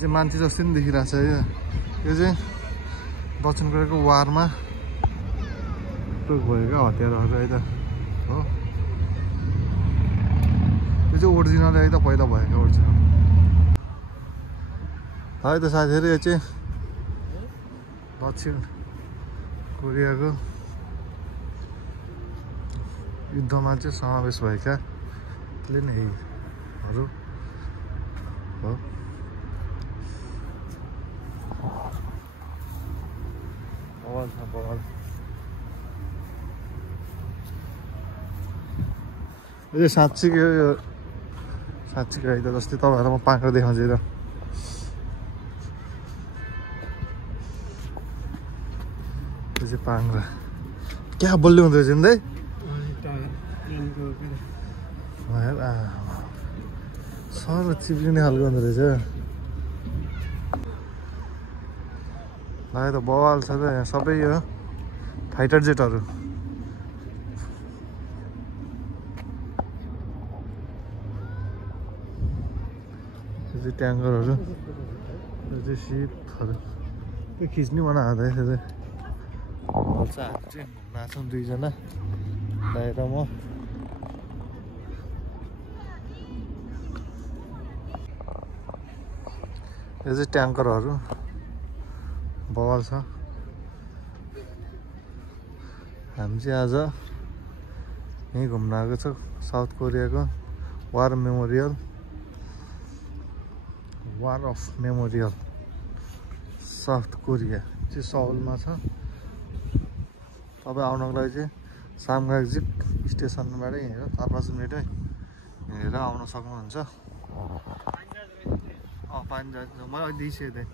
चाहिँ मान्छे जस्तो नि देखिरहेको छ यो चाहिँ दक्षिण कोरियाको वारमा प्रयोग भएका हतियारहरू है त हो। यो चाहिँ ओरिजिनल है त पहिला भएको ओरिजिनल है त साथीहरू। यो चाहिँ दक्षिण कोरियाको युद्धमा चाहिँ समावेश भएका प्लेनहरू हो। बवाल छ बवाल। यो साँच्चीको है त जस्तै तपाईँहरूलाई म पाङ्ग्रा देखाउँछु त। यो चाहिँ पाङ्ग्रा क्या बलियो हुँदो रहेछ नि दाइ। सर चिप्लिने खालको हुँदो रहेछ। लाग्यो त बवाल छ त यहाँ सबै यो फाइटर जेटहरू। यो चाहिँ ट्याङ्करहरू, यो चाहिँ सिपहरू। त्यो खिच्ने मन आउँदा यसरी हामी चाहिँ घुम्न छौँ दुईजना दाइ र म। यो चाहिँ ट्याङ्करहरू बवाल छ। हामी चाहिँ आज यहीँ घुम्न आएको छ साउथ कोरियाको वार अफ मेमोरियल साउथ कोरिया चाहिँ सौलमा छ। तपाईँ आउनको लागि चाहिँ सामगाजिक स्टेसनबाट हिँडेर 4-5 मिनटै हिँडेर आउन सक्नुहुन्छ। पानी जान्छ मलाई अहिले दिइसकेँ त्यहाँ।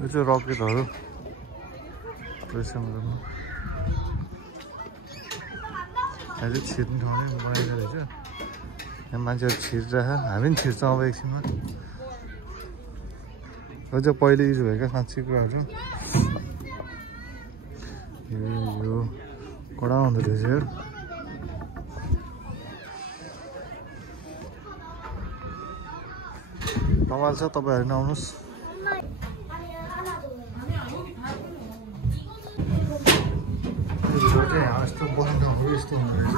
यो चाहिँ रकेटहरू यहाँ चाहिँ छिर्ने ठाउँ नै बनाइरहेको रहेछ। यहाँ मान्छेहरू छिरिरहेको, हामी पनि छिर्छौँ अब एकछिनमा। यो चाहिँ पहिले युज भएका साँच्ची कुराहरू। यो कडा हुँदो रहेछ यार। बवाल छ, तपाईँहरू नआउनुहोस्। यस्तो बस्ने ठाउँहरू यस्तो हुँदो रहेछ।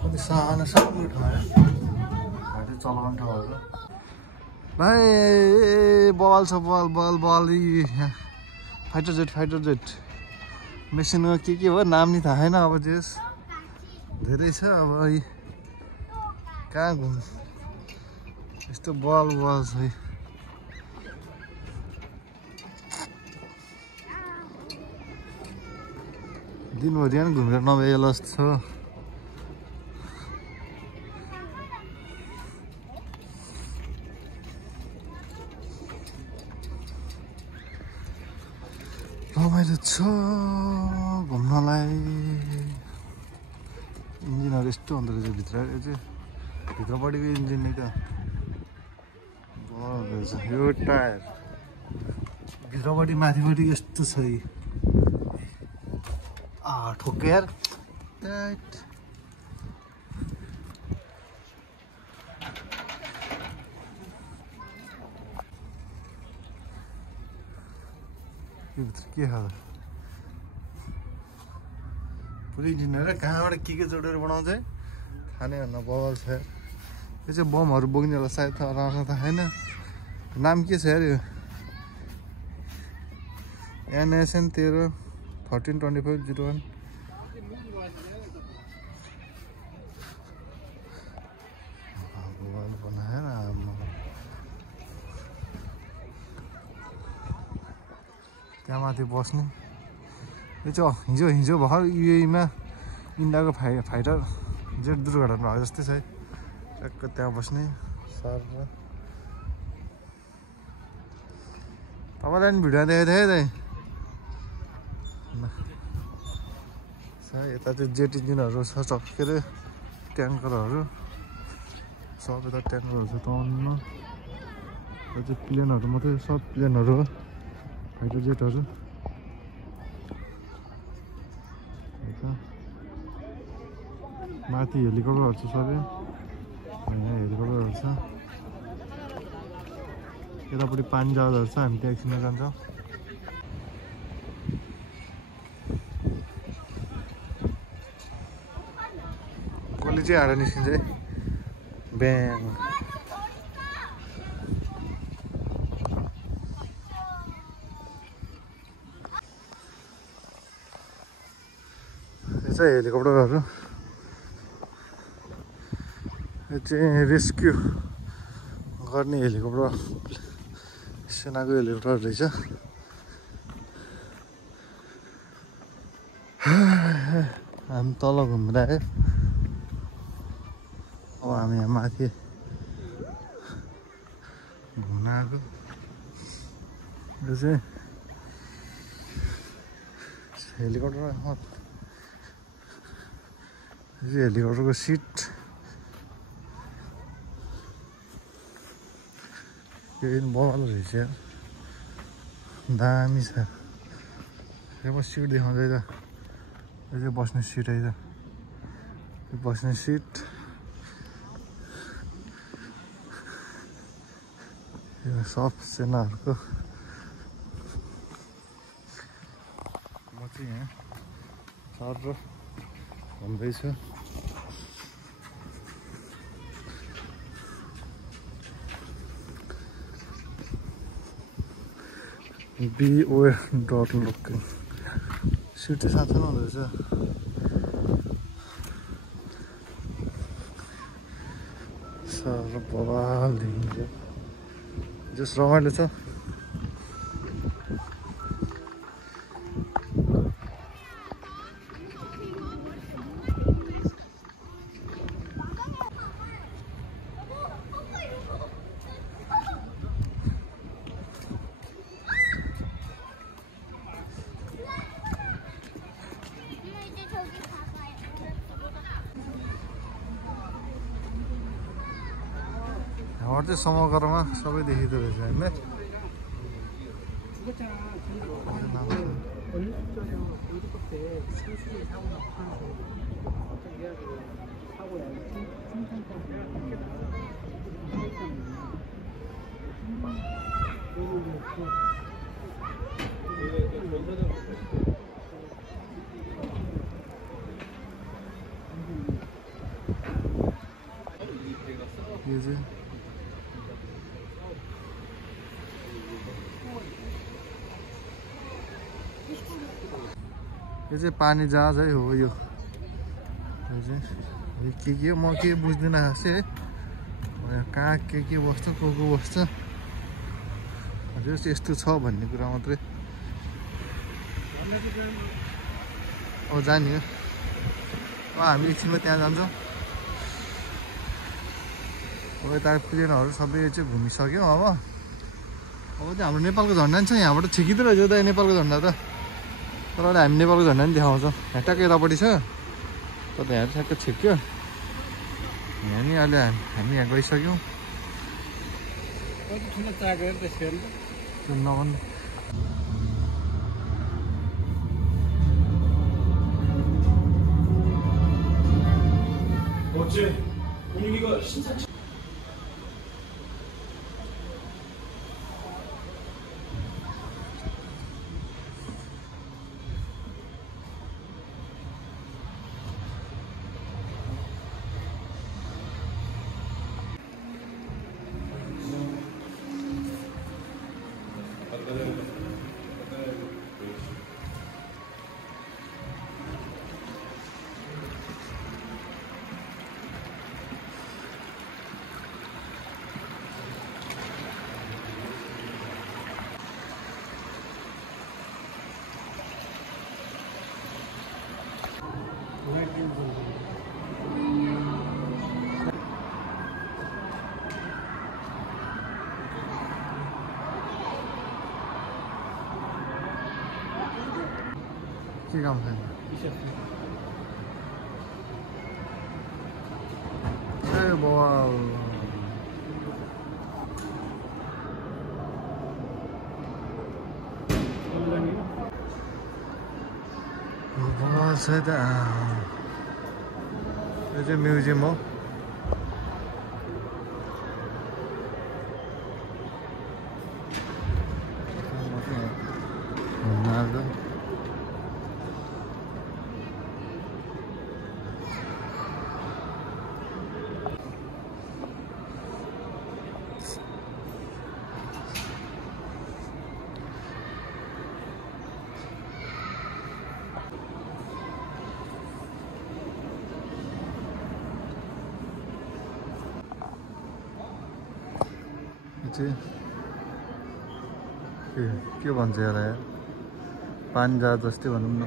कति सानो सानो ठाउँ घाँटी चलाउने ठाउँहरू। भाइ बवाल छ बवाल। फाइटर जेट मेसिनमा के भयो नाम नि थाहा छैन। अब जेस धेरै छ। अब कहाँ घुम यस्तो बवाल छ है। दिनभरि पनि घुमेर नभए जस्तो छ। रमाइलो छ घुम्नलाई। इन्जिनहरू यस्तो हुँदो रहेछ भित्र। यो चाहिँ भित्रपट्टिको इन्जिन नै त रहेछ। यो टायर भित्रपट्टि माथिपट्टि यस्तो छ। ठोक्यो यार। यो भित्र के छ पुरै इन्जिनियर कहाँबाट के जोडेर बनाउँछ है थाहा नै भन्न बवाल छ यार। यो चाहिँ बमहरू बोक्ने होला सायद राम्रोसँग थाहा छैन। नाम के छ यार यो NSN 13-25-01। त्यहाँ माथि बस्ने। यो चाहिँ हिजो भर्खर UAE-मा इन्डियाको फाइटर जेट दुर्घटना भएको जस्तै छ है। ट्याक्क त्यहाँ बस्ने सर। तपाईँलाई पनि भिडियो देखाएको थिएँ है। यता चाहिँ जेट इन्जिनहरू छ, के अरे ट्याङ्करहरू सब यता ट्याङ्करहरू छ टाउनमा। यो चाहिँ प्लेनहरू मात्रै, सब प्लेनहरू हो फाइटर जेटहरू। छ माथि हेलिकप्टरहरु छ सबै यहाँ हेलिकप्टरहरु छ यतापट्टि पानी जहाजहरु छ हामी त्यहाँ एकछिनमा जान्छौँ कसले चाहिँ हारा निस्किन्छ है ब्याङ यो चाहिँ हेलिकप्टरहरु यो चाहिँ रेस्क्यु गर्ने हेलिकप्टर सेनाको हेलिकप्टर रहेछ हामी तल घुमेर आयो अब हामी यहाँ माथि घुम्न आएको यो चाहिँ हेलिकप्टरमा हेलिकप्टरको सिट यो बवाल रहेछ दामी छ यो सिट देखाउँदै त यो चाहिँ बस्ने सिट है त यो बस्ने सिट यो सब सेनाहरूको म चाहिँ यहाँ सर घुम्दैछु BO डट लुकिङ सिट चाहिँ साँच्चै हुँदो रहेछ सर बवाल देखिन्छ जस रमाइलो छ यहाँबाट चाहिँ समग्रमा सबै देखिँदो रहेछ हामीलाई यो चाहिँ यो चाहिँ पानी जहाज है हो यो चाहिँ के हो म के बुझ्दिनँ खासै है कहाँ के बस्छ को बस्छ हजुर यस्तो छ भन्ने कुरा मात्रै अब जाने हो हामी एकछिनमा त्यहाँ जान्छौँ अब यता प्लेनहरू सबै चाहिँ घुमिसक्यौँ अब चाहिँ हाम्रो नेपालको झन्डा नि छ यहाँबाट ठिकिँदो रहेछ त नेपालको झन्डा त तर अहिले हामी नेपालको झन्डा नि देखाउँछौँ यहाँ ट्याक्कै यतापट्टि छ तर यहाँ ठ्याक्कै ठिक्यो यहाँ नि अहिले हामी यहाँ गइसक्यौँ नभन्नु 분위기가 심상치 के काम छैन ए बवाल बस है त यो चाहिँ म्युजियम हो के भन्छ यसलाई पान्जा जस्तै भनौँ न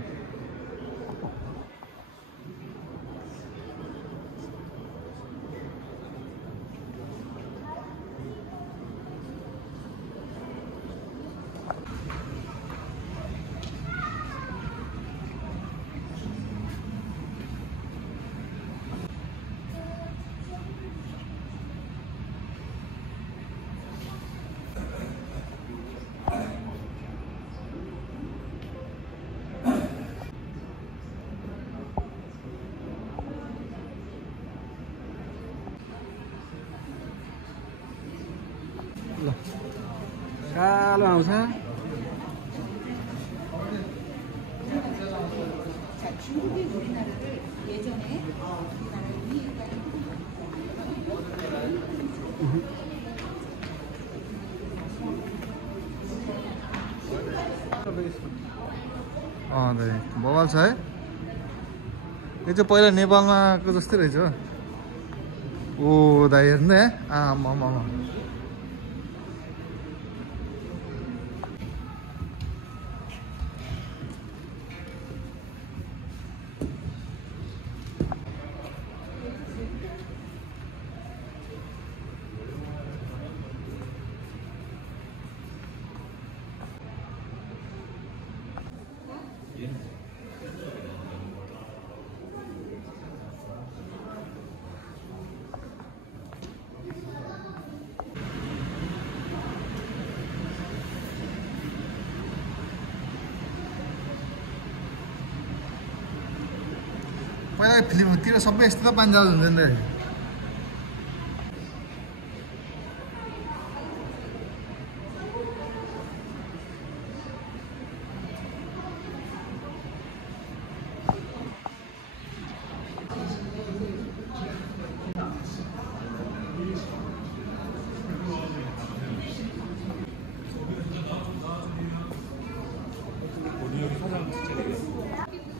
कालो आउँछ बवाल छ है यो चाहिँ पहिला नेपालमा आएको जस्तै रहेछ ओ दाइ हेर्नु है आमा पहिला फिल्मतिर सबै यस्तो त पान्जाल हुँदैन रहेछ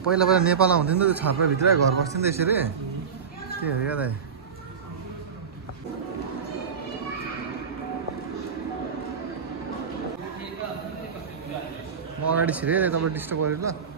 पहिला नेपालमा हुन्थ्यो नि त त्यो छाप्राभित्र घर बस्थ्यो नि त यसरी त्यही हो क्या दाइ म अगाडि छिरेँ तपाईँ डिस्टर्ब गरेँ ल